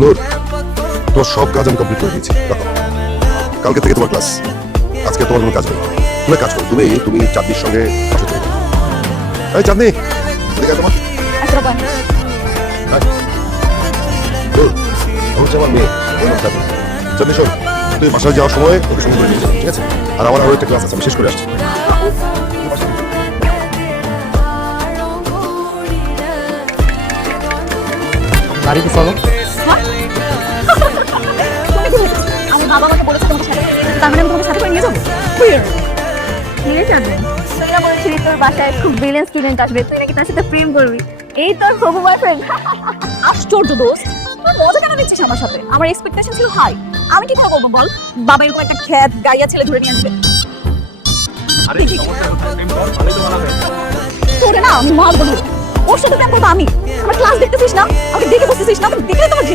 নূর, তোমার সব কাজ আমি কমপ্লিট করে দিয়েছি। দেখো, কালকে থেকে তোমার ক্লাস, আজকে তোমার কোনো কাজ নেই। তুমি এক কাজ করো, তুমি চাঁদনির সঙ্গে পাশে চলে যাও। এই চাঁদনি, এদিকে আয় তোমার। আয়। নূর, আমি হচ্ছে আমার মেয়ে, ওর নাম চাঁদনি। চাঁদনি শোন, তুই বাসায় যাওয়ার সময় ওকে সঙ্গে করে নিয়ে যাবি, ঠিক আছে? আর আমার আরো একটা ক্লাস আছে, আমি শেষ করে আসছি। গাড়িতে চলো। আমার বাবা আমাকে বলেছে তোমাকে সাথে, তার মানে আমি তোমাকে সাথে করে নিয়ে যাবো। নিয়ে যাবে? তোরা বলছিলি তোর বাসায় খুব ব্রিলিয়েন্ট স্টুডেন্ট আসবে, তুই নাকি তার সাথে প্রেম করবি। এই তোর হবু বয়ফ্রেন্ড। আশ্চর্য দোস্ত, তুই মজা কেন নিচ্ছিস আমার সাথে? আমার এক্সপেকটেশন ছিল হাই। আমি কি করে বলবো বল? বাবা এরকম একটা খ্যাত গাইয়া ছেলে ধরে নিয়ে আসবে। তোরে না আমি মারবো না। ওর সাথে প্রেম করবো আমি? আমার ক্লাস দেখতেছিস না? আমাকে দেখে বসতেছিস না? দেখলে তোমার